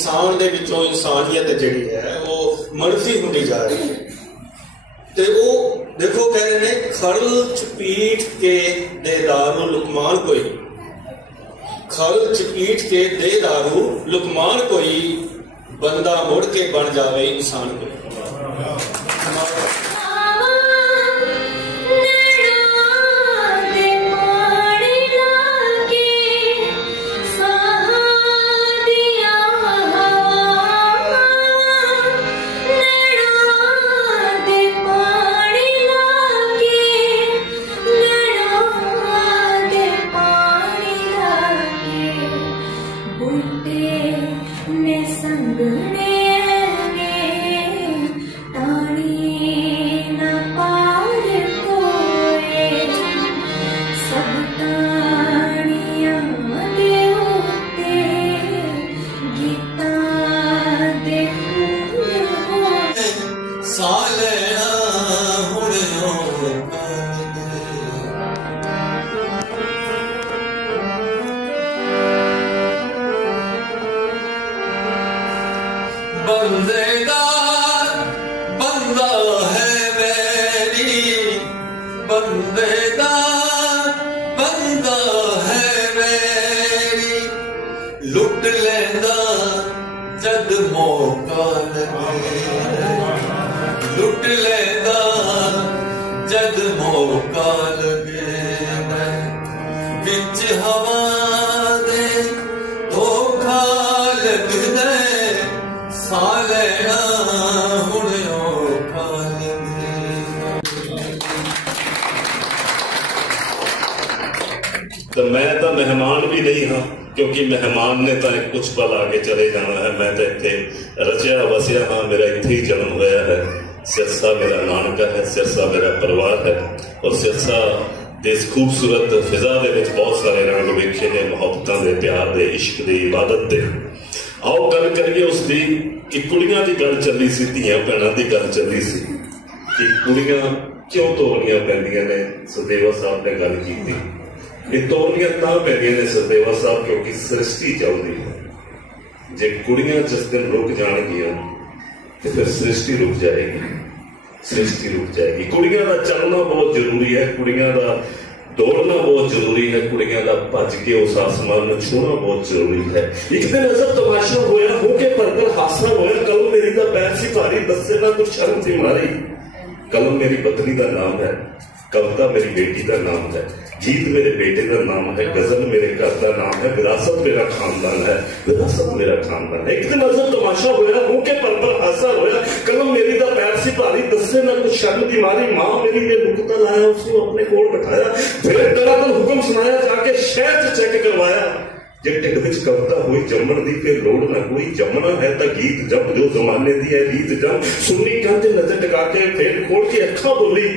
ਇਨਸਾਨ ਦੇ ਵਿੱਚੋਂ ਇਨਸਾਨੀਅਤ ਜਿਹੜੀ ਹੈ, ਉਹ ਮਨਫੀ ਹੁੰਦੀ ਜਾ ਰਹੀ ਹੈ। ਤੇ ਉਹ ਦੇਖੋ ਕਹਿ ਰਹੇ ਨੇ ਖਰਲ ਚਪੀਟ ਕੇ ਦੇ ਦਾਰੂ ਲੁਕਮਾਨ ਕੋਈ। ਖਰਲ ਚਪੀਟ ਕੇ ਦੇ ਦਾਰੂ ਲੁਕਮਾਨ ਕੋਈ, ਬੰਦਾ ਮੁੜ ਕੇ ਬਣ ਜਾਵੇ ਇਨਸਾਨ ਕੋਈ Yes, I'm. ਬੰਦੇ ਬੰਦਾ ਹੈ ਮੇਰੀ। ਲੁੱਟ ਲੈਂਦਾ ਜਦ ਮੌਕਾ ਲਗੇ ਲੁੱਟ ਲੈਂਦਾ ਜਦ ਮੌਕਾ ਲਗੇ। ਮੈਂ ਵਿੱਚ ਹਵਾ ਤਾਂ ਮੈਂ ਤਾਂ ਮਹਿਮਾਨ ਵੀ ਨਹੀਂ ਹਾਂ, ਕਿਉਂਕਿ ਮਹਿਮਾਨ ਨੇ ਤਾਂ ਕੁਝ ਪਲ ਆਗੇ ਚਲੇ ਜਾਣਾ ਹੈ। ਮੈਂ ਤਾਂ ਇੱਥੇ ਰਚਿਆ, ਵਸਿਆ ਹਾਂ, ਮੇਰਾ ਇੱਥੇ ਹੀ ਜਨਮ ਹੋਇਆ ਹੈ। ਸਿਰਸਾ ਮੇਰਾ ਨਾਨਕਾ ਹੈ, ਸਿਰਸਾ ਮੇਰਾ ਪਰਿਵਾਰ ਹੈ। ਔਰ ਸਿਰਸਾ ਦੇ ਇਸ ਖੂਬਸੂਰਤ ਫਿਜ਼ਾ ਦੇ ਵਿੱਚ ਬਹੁਤ ਸਾਰੇ ਰੰਗ ਵੇਖੇ ਨੇ, ਮੁਹੱਬਤਾਂ ਦੇ, ਪਿਆਰ ਦੇ, ਇਸ਼ਕ ਦੀ, ਇਬਾਦਤ ਦੇ। ਆਓ ਗੱਲ ਕਰੀਏ ਉਸ ਦੀ ਕਿ ਕੁੜੀਆਂ ਦੀ ਗੱਲ ਚੱਲੀ ਸੀ, ਧੀਆਂ ਭੈਣਾਂ ਦੀ ਗੱਲ ਚੱਲੀ ਸੀ। ਕਿ ਕੁੜੀਆਂ ਕਿਉਂ ਤੋਰਨੀਆਂ ਪੈਂਦੀਆਂ ਨੇ? ਸੁਦੇਵਾ ਸਾਹਿਬ ਨੇ ਗੱਲ ਕੀਤੀ। ਇਹ ਤੋਰਨੀਆਂ ਤਾਂ ਪੈਂਦੀਆਂ ਨੇ ਸਰਦੇਵਾ ਸਾਹਿਬ, ਕਿਉਂਕਿ ਸ੍ਰਿਸ਼ਟੀ ਚੱਲਦੀ ਹੈ। ਜੇ ਕੁੜੀਆਂ ਜਿਸ ਦਿਨ ਰੁਕ ਜਾਣਗੀਆਂ, ਤੇ ਫਿਰ ਸ੍ਰਿਸ਼ਟੀ ਰੁਕ ਜਾਏਗੀ। ਸ੍ਰਿਸ਼ਟੀ ਰੁਕ ਜਾਏਗੀ। ਕੁੜੀਆਂ ਦਾ ਚੱਲਣਾ ਬਹੁਤ ਜ਼ਰੂਰੀ ਹੈ। ਕੁੜੀਆਂ ਦਾ ਦੌੜਨਾ ਬਹੁਤ ਜ਼ਰੂਰੀ ਹੈ। ਕੁੜੀਆਂ ਦਾ ਭੱਜ ਕੇ ਉਸ ਆਸਮਾਨ ਨੂੰ ਛੂਹਣਾ ਬਹੁਤ ਜ਼ਰੂਰੀ ਹੈ। ਇੱਕ ਦਿਨ ਅਜ਼ਬ ਤਮਾਸ਼ਾ ਹੋਇਆ, ਹੋ ਕੇ ਪਰ ਪਰ ਹੋਇਆ। ਕਲਮ ਮੇਰੀ ਦਾ ਪੈਰ ਸੀ ਭਾਰੀ ਦੱਸੇ ਨਾ ਕੁਛ ਸ਼ਰਮ ਸੀ ਮਾਰੀ। ਕਲਮ ਮੇਰੀ ਪਤਨੀ ਦਾ ਨਾਮ ਹੈ। ਕਵਿਤਾ ਮੇਰੀ ਬੇਟੀ ਦਾ ਨਾਮ ਹੈ ਗੀਤ ਮੇਰੇ ਬੇਟੇ ਦਾ ਨਾਮ ਹੈ, ਗਜ਼ਲ ਮੇਰੇ ਘਰ ਦਾ ਨਾਮ ਹੈ, ਵਿਰਾਸਤ ਮੇਰਾ ਖਾਨਦਾਨ ਹੈ, ਵਿਰਾਸਤ ਮੇਰਾ ਖਾਨਦਾਨ ਹੈ। ਇੱਕ ਦਿਨ ਅਜ਼ਬ ਤਮਾਸ਼ਾ ਹੋਇਆ ਹੋ ਕੇ ਪਰ ਪਰ ਹਾਸਾ ਹੋਇਆ, ਕਲਮ ਮੇਰੀ ਦਾ ਪੈਰ ਸੀ ਭਾਰੀ, ਦੱਸੇ ਨਾ ਕੁਛ ਸ਼ਰਮ ਦੀ ਮਾਰੀ, ਮਾਂ ਮੇਰੀ ਨੇ ਨੁਕਤਾ ਲਾਇਆ ਉਸ ਨੂੰ ਆਪਣੇ ਕੋਲ ਬਿਠਾਇਆ, ਫਿਰ ਦਰਾਦਲ ਹੁਕਮ ਸੁਣਾਇਆ, ਜਾ ਕੇ ਸ਼ਹਿਰ 'ਚ ਚੈੱਕ ਕਰਵਾਇਆ। ਜੇ ਢਿੱਡ ਵਿੱਚ ਕਵਿਤਾ ਹੋਈ ਜੰਮਣ ਦੀ, ਫਿਰ ਲੋੜ ਨਾ ਕੋਈ, ਜੰਮਣਾ ਹੈ ਤਾਂ ਗੀਤ ਜੰਮ ਜੋ ਜ਼ਮਾਨੇ ਦੀ ਹੈ ਰੀਤ ਜੰਮ ਸੁਣੀ ਕੰਧ ਨਜ਼ਰ ਟਿਕਾ ਕੇ, ਫੇਰ ਖੋਲ ਕੇ ਅੱਖਾਂ ਬੋਲੀ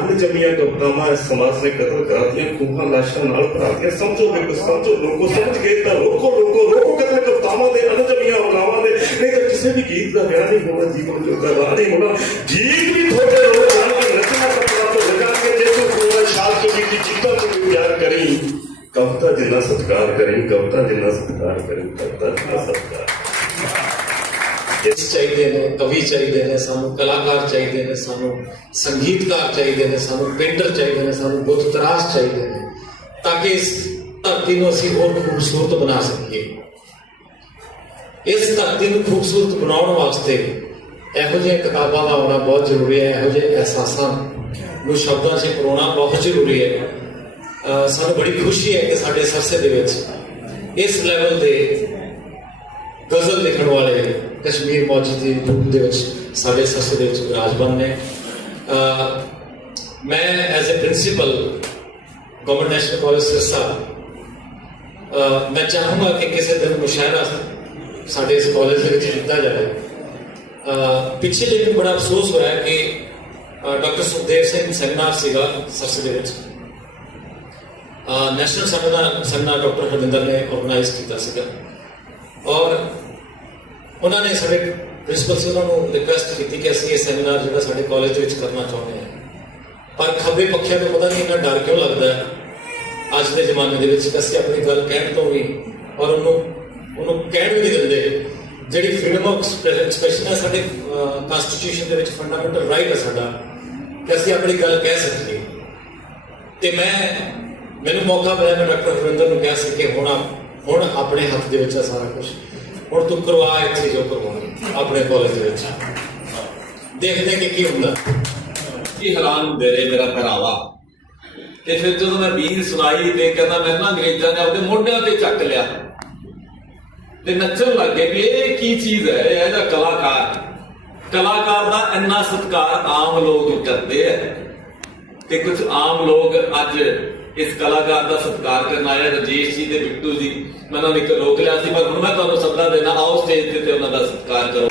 ਅੰਨ ਜਮੀਆਂ ਕਵਿਤਾਵਾਂ ਇਸ ਸਮਾਜ ਨੇ ਕਤਲ ਕਰਾਤੀਆਂ ਖੂਹਾਂ, ਲਾਸ਼ਾਂ ਨਾਲ ਭਰਾਤੀਆਂ ਸਮਝੋ ਕਿ ਸਮਝੋ, ਲੋਕੋ ਸਮਝ ਗਏ ਤਾਂ ਰੋਕੋ ਰੋਕੋ ਰੋਕੋ ਕਤਲ ਕਵਿਤਾਵਾਂ ਦੇ ਅੰਨ ਜਮੀਆਂ ਉਲਾਵਾਂ ਦੇ। ਨਹੀਂ ਤਾਂ ਕਿਸੇ ਵੀ ਗੀਤ ਦਾ ਵਿਆਹ ਨਹੀਂ ਹੋਣਾ, ਜੀਵਨ ਜੋਗਾ ਰਾਹ ਨਹੀਂ ਹੋਣਾ। ਗੀਤ ਵੀ ਤੁਹਾਡੇ ਲੋਕ ਜਾਣਗੇ ਰਚਨਾ ਕਪੜਾ ਤੋਂ ਲਗਾਣਗੇ ਜੇ ਤੂੰ ਕੋਲ ਸ਼ਾਲ ਕਵੀ ਦੀ ਚਿੱਤਾ ਨੂੰ ਪਿਆਰ ਕਰੀ, ਕਵਿਤਾ ਜਿੰਨਾ ਸਤਿਕਾਰ ਕਰੀ, ਕਵਿਤਾ ਜਿੰਨਾ ਸਤਿਕਾਰ ਕਰੀ, ਕਵਿਤਾ ਜਿੰਨਾ ਸਤਿਕਾਰ ਇਸ ਚਾਹੀਦੇ ਨੇ, ਕਵੀ ਚਾਹੀਦੇ ਨੇ ਸਾਨੂੰ, ਕਲਾਕਾਰ ਚਾਹੀਦੇ ਨੇ ਸਾਨੂੰ, ਸੰਗੀਤਕਾਰ ਚਾਹੀਦੇ ਨੇ ਸਾਨੂੰ, ਪੇਂਟਰ ਚਾਹੀਦੇ ਨੇ ਸਾਨੂੰ, ਬੁੱਧ ਤਰਾਸ਼ ਚਾਹੀਦੇ ਨੇ, ਤਾਂ ਕਿ ਇਸ ਧਰਤੀ ਨੂੰ ਅਸੀਂ ਹੋਰ ਖੂਬਸੂਰਤ ਬਣਾ ਸਕੀਏ। ਇਸ ਧਰਤੀ ਨੂੰ ਖੂਬਸੂਰਤ ਬਣਾਉਣ ਵਾਸਤੇ ਇਹੋ ਜਿਹੀਆਂ ਕਿਤਾਬਾਂ ਦਾ ਆਉਣਾ ਬਹੁਤ ਜ਼ਰੂਰੀ ਹੈ, ਇਹੋ ਜਿਹੇ ਅਹਿਸਾਸਾਂ ਨੂੰ ਸ਼ਬਦਾਂ 'ਚ ਪਰੋਣਾ ਬਹੁਤ ਜ਼ਰੂਰੀ ਹੈ। ਸਾਨੂੰ ਬੜੀ ਖੁਸ਼ੀ ਹੈ ਕਿ ਸਾਡੇ ਸਰਸੇ ਦੇ ਵਿੱਚ ਇਸ ਲੈਵਲ ਦੇ ਗਜ਼ਲ ਲਿਖਣ ਵਾਲੇ ਕਸ਼ਮੀਰ ਮੌਜੂਦ ਦੀ ਰੂਪ ਦੇ ਵਿੱਚ ਸਾਡੇ ਸਰਸੇ ਦੇ ਵਿੱਚ ਵਿਰਾਜਮਾਨ ਨੇ ਅਹ ਮੈਂ as a principal government national college Sirsa ਅਹ ਮੈਂ ਚਾਹੂੰਗਾ ਕਿ ਕਿਸੇ ਦਿਨ ਮੁਸ਼ਾਇਰਾ ਸਾਡੇ ਇਸ ਕਾਲਜ ਦੇ ਵਿੱਚ ਕੀਤਾ ਜਾਵੇ ਅਹ ਪਿੱਛੇ ਲੇਕਿਨ ਬੜਾ ਅਫਸੋਸ ਹੋਇਆ ਕਿ ਡਾਕਟਰ ਸੁਖਦੇਵ ਸਿੰਘ ਸੈਮੀਨਾਰ ਸੀਗਾ ਸਰਸੇ ਦੇ ਵਿੱਚ national seminar seminar doctor Harvinder ਨੇ ਆਰਗੇਨਾਈਜ਼ ਕੀਤਾ ਸੀਗਾ ਔਰ ਉਹਨਾਂ ਨੇ ਸਾਡੇ ਪ੍ਰਿੰਸੀਪਲ ਸੀ, ਉਹਨਾਂ ਨੂੰ ਰਿਕੁਐਸਟ ਕੀਤੀ ਕਿ ਅਸੀਂ ਇਹ ਸੈਮੀਨਾਰ ਜਿਹੜਾ ਸਾਡੇ ਕਾਲਜ ਵਿੱਚ ਕਰਨਾ ਚਾਹੁੰਦੇ ਹਾਂ। ਪਰ ਖੱਬੇ ਪੱਖਿਆਂ ਨੂੰ ਪਤਾ ਨਹੀਂ ਇੰਨਾ ਡਰ ਕਿਉਂ ਲੱਗਦਾ ਅੱਜ ਦੇ ਜ਼ਮਾਨੇ ਦੇ ਵਿੱਚ ਕਿ ਅਸੀਂ ਆਪਣੀ ਗੱਲ ਕਹਿਣ ਤੋਂ ਵੀ ਔਰ ਉਹਨੂੰ ਉਹਨੂੰ ਕਹਿਣ ਵੀ ਨਹੀਂ ਦਿੰਦੇ। ਜਿਹੜੀ ਫ੍ਰੀडम ਆਫ ਐਕਸਪ੍ਰੈਸ਼ਨ ਹੈ, ਸਾਡੇ ਕਨਸਟੀਟਿਊਸ਼ਨ ਦੇ ਵਿੱਚ ਫੰਡਾਮੈਂਟਲ ਰਾਈਟ ਹੈ ਸਾਡਾ, ਕਿ ਅਸੀਂ ਆਪਣੀ ਗੱਲ ਕਹਿ ਸਕੀਏ। ਤੇ ਮੈਂ, ਮੈਨੂੰ ਮੌਕਾ ਮਿਲਿਆ, ਮੈਂ ਡਾਕਟਰ ਹਰਿੰਦਰ ਨੂੰ ਕਹਿ ਸਕੇ ਹੁਣ ਆ- ਹੁਣ ਆਪਣੇ ਹੱਥ ਦੇ ਵਿੱਚ ਹੈ ਸਾਰਾ ਕੁਝ ਹੁਣ ਤੂੰ ਕਰਵਾ ਇੱਥੇ ਜੋ ਕਰਵਾਉਣਾ ਆਪਣੇ ਕਾਲਜ ਦੇ ਵਿੱਚ। ਦੇਖਦੇ ਕਿ ਕੀ ਹੁੰਦਾ। ਕੀ ਹੈਰਾਨ ਹੁੰਦੇ ਰਹੇ ਮੇਰਾ ਪਹਿਰਾਵਾ ਤੇ ਫਿਰ ਜਦੋਂ ਮੈਂ ਬੀਨ ਸੁਣਾਈ ਤੇ ਕਹਿੰਦਾ ਮੈਂ ਨਾ ਅੰਗਰੇਜ਼ਾਂ ਨੇ ਆਪਦੇ ਮੋਢਿਆਂ ਤੇ ਚੱਕ ਲਿਆ। ਤੇ ਨੱਚਣ ਲੱਗੇ ਵੀ ਇਹ ਕੀ ਚੀਜ਼ ਹੈ, ਇਹ ਇਹਦਾ ਕਲਾਕਾਰ। ਕਲਾਕਾਰ ਦਾ ਇੰਨਾ ਸਤਿਕਾਰ ਆਮ ਲੋਕ ਕਰਦੇ ਆ। ਤੇ ਕੁਝ ਆਮ ਲੋਕ ਅੱਜ ਇਸ ਕਲਾਕਾਰ ਦਾ ਸਤਿਕਾਰ ਕਰਨ ਆਏ ਰਜੇਸ਼ ਜੀ ਤੇ ਬਿੱਟੂ ਜੀ। ਮੈਂ ਉਹਨਾਂ ਨੂੰ ਰੋਕ ਲਿਆ ਸੀ, ਪਰ ਹੁਣ ਮੈਂ ਤੁਹਾਨੂੰ ਸੱਦਾ ਦੇਣਾ, ਆਓ ਸਟੇਜ ਤੇ ਤੇ ਉਹਨਾਂ ਦਾ ਸਤਿਕਾਰ ਕਰੋ।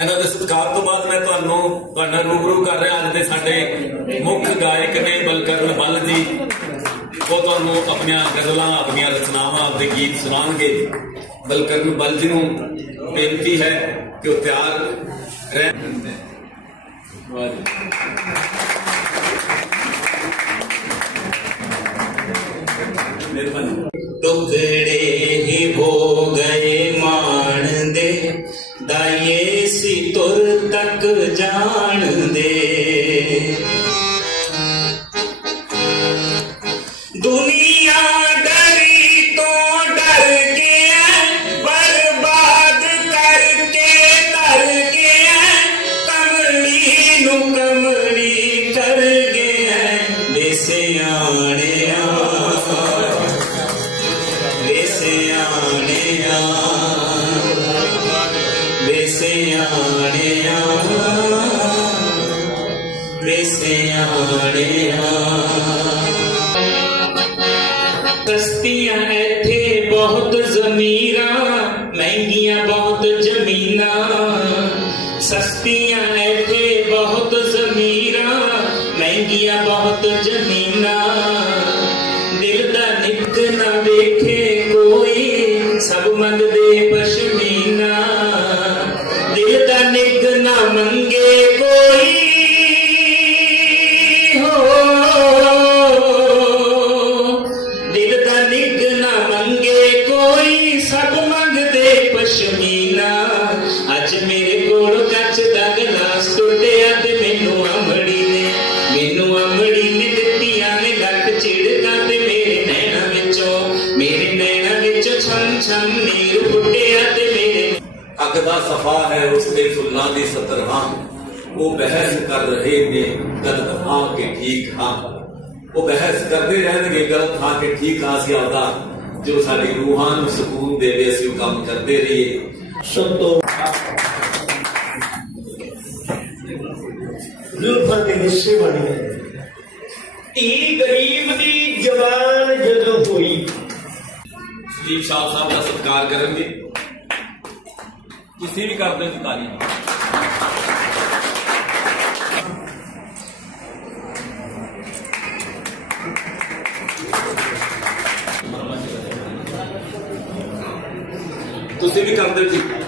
ਇਹਨਾਂ ਦੇ ਸਤਿਕਾਰ ਤੋਂ ਬਾਅਦ ਮੈਂ ਤੁਹਾਨੂੰ, ਤੁਹਾਡਾ ਰੂਬਰੂ ਕਰ ਰਿਹਾ, ਅੱਜ ਦੇ ਸਾਡੇ ਮੁੱਖ ਗਾਇਕ ਨੇ ਬਲਕਰਨ ਬੱਲ ਜੀ। ਉਹ ਤੁਹਾਨੂੰ ਆਪਣੀਆਂ ਗਜ਼ਲਾਂ ਆਪਣੀਆਂ ਰਚਨਾਵਾਂ ਆਪਣੇ ਗੀਤ ਸੁਣਾਉਣਗੇ। ਬਲਕਰਨ ਬਲਜ ਨੂੰ ਬੇਨਤੀ ਹੈ ਕਿ ਉਹ ਤਿਆਰ ਰਹਿਣ। ਮਿਹਰਬਾਨੀ ਟੁਕੜੇ ਹੀ ਹੋ ਗਏ ਮਾਣ ਦੇ ਦਾਇਏ ਸੀ ਤੁਰ ਤੱਕ ਜਾਣ ਦੇ। ਜ਼ਮੀਰਾਂ, ਮਹਿੰਗੀਆਂ ਬਹੁਤ ਜ਼ਮੀਨਾਂ। ਸਸਤੀਆਂ ਇੱਥੇ ਬਹੁਤ ਜ਼ਮੀਰਾਂ, ਮਹਿੰਗੀਆਂ ਬਹੁਤ ਜ਼ਮੀਨਾਂ। ਦਿਲ ਦਾ ਨਿੱਕ ਨਾ ਵੇਖੇ ਕੋਈ, ਸਭ ਮੰਗਦੇ ਅੱਗ ਦਾ ਸਫਾ ਹੈ ਉਸ ਦੇ ਫੁੱਲਾਂ ਦੀ ਸਤਰਹਾਂ ਉਹ ਬਹਿਸ ਕਰ ਰਹੇ ਨੇ ਗਲਤ ਹਾਂ ਕਿ ਠੀਕ ਹਾਂ ਉਹ ਬਹਿਸ ਕਰਦੇ ਰਹਿਣਗੇ ਗਲਤ ਹਾਂ ਕਿ ਠੀਕ ਹਾਂ ਅਸੀਂ ਆਪਦਾ ਜੋ ਸਾਡੀ ਰੂਹਾਂ ਨੂੰ ਸਕੂਨ ਦੇਵੇ ਅਸੀਂ ਉਹ ਕੰਮ ਕਰਦੇ ਰਹੀਏ ਜ਼ੁਲਫਾਂ ਦੇ ਹਿੱਸੇ ਬਣ ਗਏ ਧੀ ਗਰੀਬ ਦੀ ਜਵਾਨ ਜਦੋਂ ਹੋਈ ਸਲੀਪ ਸ਼ਾਹ ਸਾਹਿਬ ਦਾ ਸਤਿਕਾਰ ਕਰਨਗੇ ਤੁਸੀਂ ਵੀ ਕਰਦੇ ਹੋ ਤਾਲੀਆਂ ਤੁਸੀਂ ਵੀ ਕਰਦੇ ਹੋ ਜੀ।